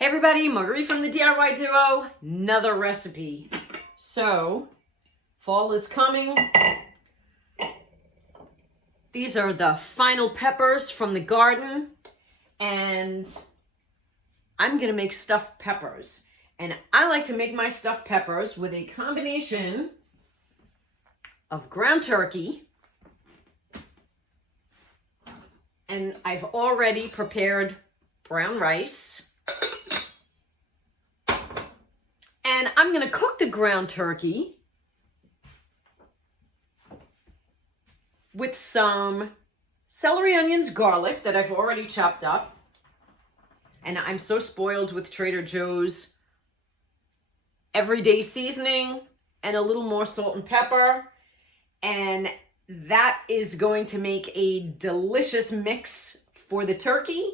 Hey everybody, Marie from the DIY Duo, another recipe. So, fall is coming. These are the final peppers from the garden, and I'm gonna make stuffed peppers. And I like to make my stuffed peppers with a combination of ground turkey, and I've already prepared brown rice. And I'm going to cook the ground turkey with some celery, onions, garlic that I've already chopped up. And I'm so spoiled with Trader Joe's everyday seasoning and a little more salt and pepper. And that is going to make a delicious mix for the turkey.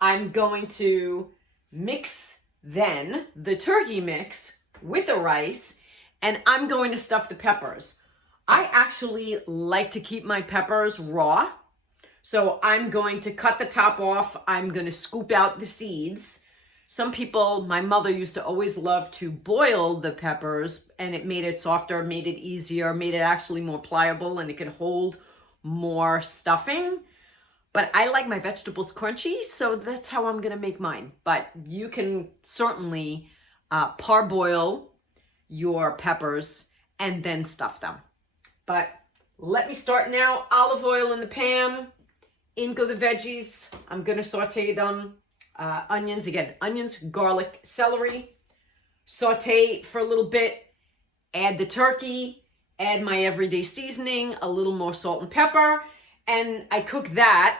I'm going to mix then the turkey mix with the rice, and I'm going to stuff the peppers. I actually like to keep my peppers raw, so I'm going to cut the top off. I'm going to scoop out the seeds. Some people, my mother used to always love to boil the peppers, and it made it softer, made it easier, made it actually more pliable, and it could hold more stuffing. But I like my vegetables crunchy, so that's how I'm gonna make mine. But you can certainly parboil your peppers and then stuff them. But let me start now. Olive oil in the pan, in go the veggies. I'm gonna saute them. Onions, again, onions, garlic, celery. Saute for a little bit, add the turkey, add my everyday seasoning, a little more salt and pepper, and I cook that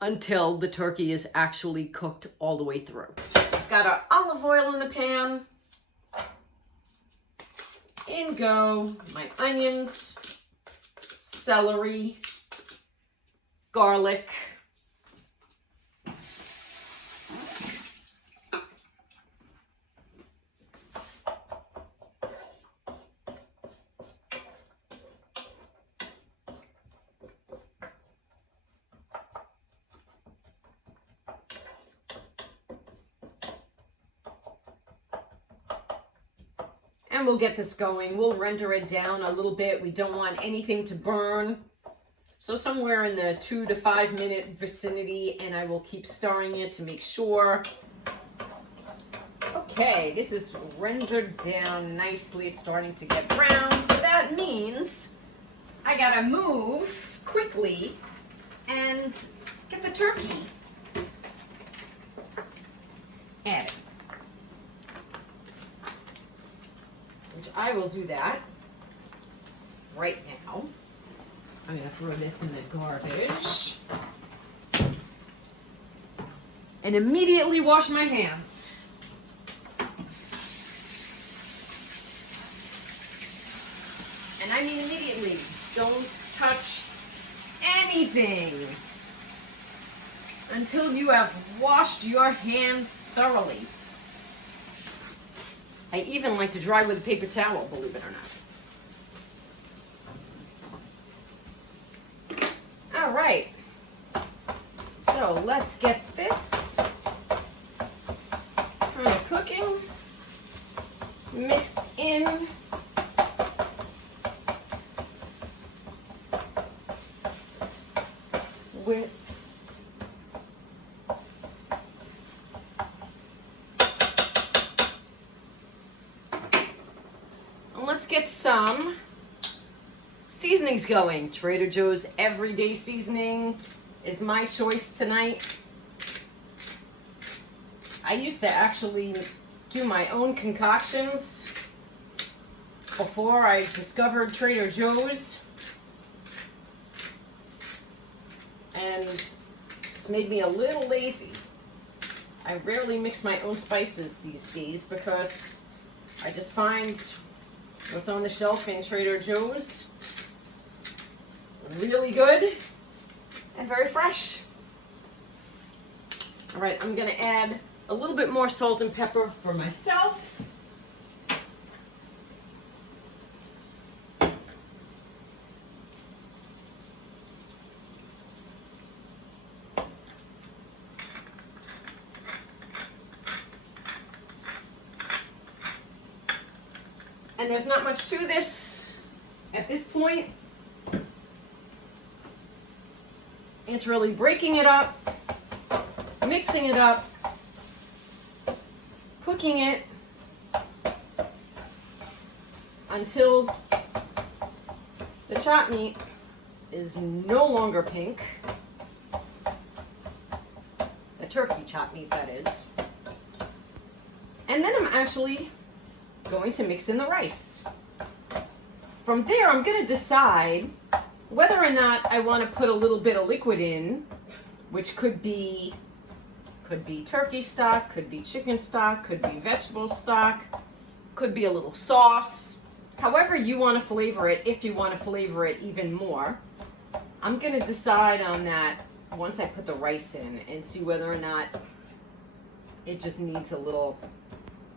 until the turkey is actually cooked all the way through. I've got our olive oil in the pan. In go my onions, celery, garlic, and we'll get this going. We'll render it down a little bit. We don't want anything to burn. So somewhere in the 2 to 5 minute vicinity, and I will keep stirring it to make sure. Okay, this is rendered down nicely. It's starting to get brown. So that means I gotta move quickly and get the turkey added. Which I will do that right now. I'm going to throw this in the garbage. And immediately wash my hands. And I mean immediately. Don't touch anything until you have washed your hands thoroughly. I even like to dry with a paper towel, believe it or not. All right. So let's get this kind of cooking, mixed in. With let's get some seasonings going. Trader Joe's everyday seasoning is my choice tonight. I used to actually do my own concoctions before I discovered Trader Joe's, and it's made me a little lazy. I rarely mix my own spices these days because I just find what's on the shelf in Trader Joe's really good and very fresh. All right, I'm gonna add a little bit more salt and pepper for myself. And there's not much to this at this point. It's really breaking it up, mixing it up, cooking it until the chopped meat is no longer pink. The turkey chopped meat, that is. And then I'm actually going to mix in the rice. From there, I'm going to decide whether or not I want to put a little bit of liquid in, which could be turkey stock, could be chicken stock, could be vegetable stock, could be a little sauce. However you want to flavor it, if you want to flavor it even more. I'm going to decide on that once I put the rice in and see whether or not it just needs a little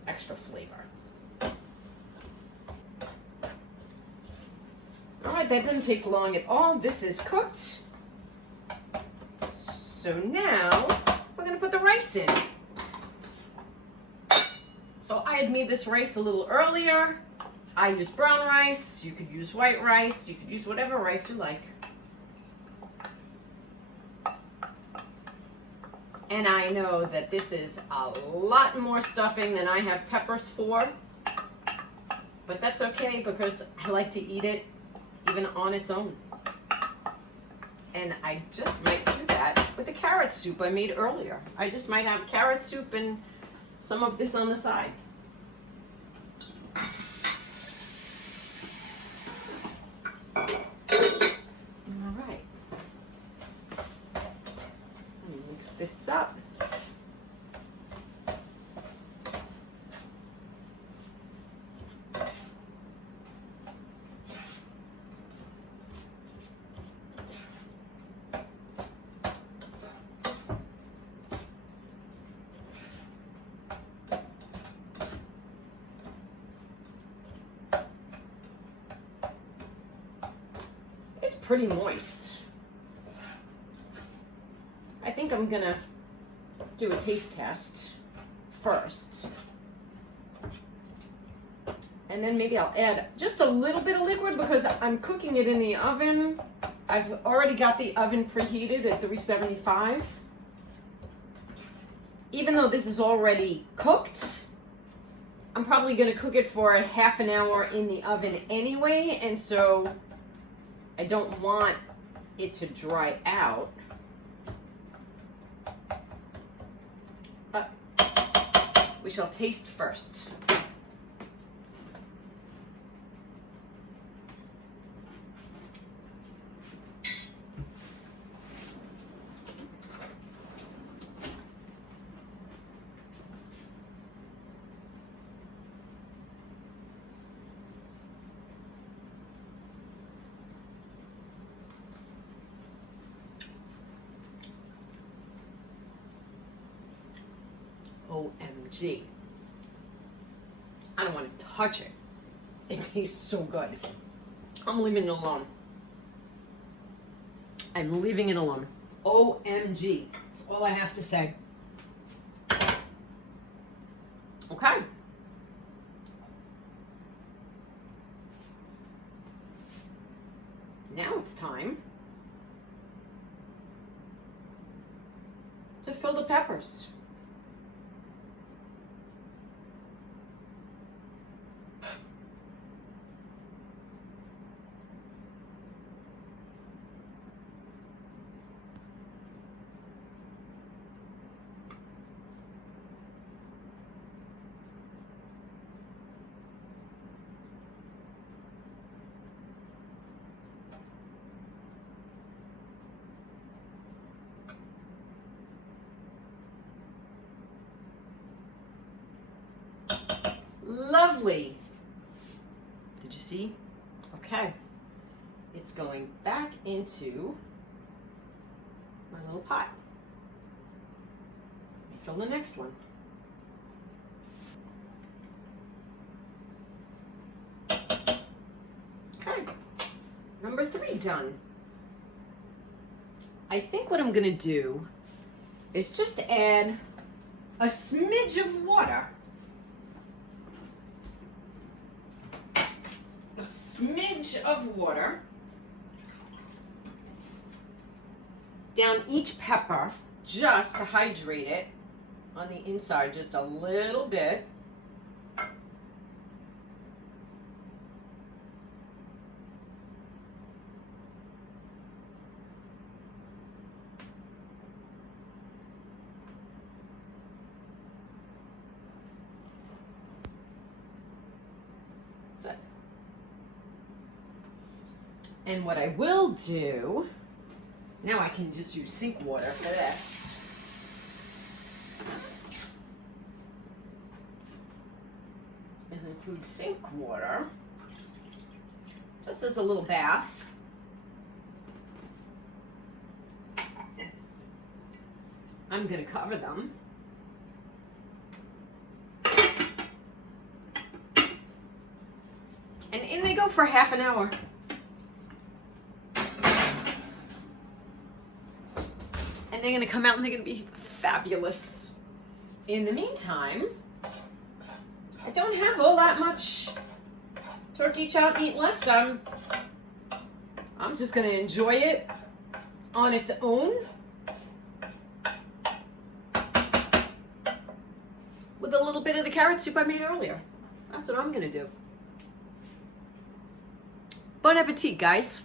extra flavor. All right, that didn't take long at all. This is cooked. So now we're gonna put the rice in. So I had made this rice a little earlier. I used brown rice. You could use white rice. You could use whatever rice you like. And I know that this is a lot more stuffing than I have peppers for. But that's okay because I like to eat it even on its own. And I just might do that with the carrot soup I made earlier. I just might have carrot soup and some of this on the side. All right. Let me mix this up. Pretty moist. I think I'm gonna do a taste test first. And then maybe I'll add just a little bit of liquid because I'm cooking it in the oven. I've already got the oven preheated at 375. Even though this is already cooked, I'm probably gonna cook it for a half an hour in the oven anyway, and so I don't want it to dry out, but we shall taste first. OMG. I don't want to touch it. It tastes so good. I'm leaving it alone. I'm leaving it alone. OMG. That's all I have to say. Okay. Now it's time to fill the peppers. Lovely. Did you see? Okay. It's going back into my little pot. Let me fill the next one. Okay. Number 3 done. I think what I'm gonna do is just add a smidge of water. smidge of water down each pepper just to hydrate it on the inside just a little bit. And what I will do, now I can just use sink water for this. Is include sink water, just as a little bath. I'm gonna cover them. And in they go for half an hour. And they're gonna come out and they're gonna be fabulous. In the meantime, I don't have all that much turkey chop meat left. I'm just gonna enjoy it on its own with a little bit of the carrot soup I made earlier. That's what I'm gonna do. Bon appetit, guys.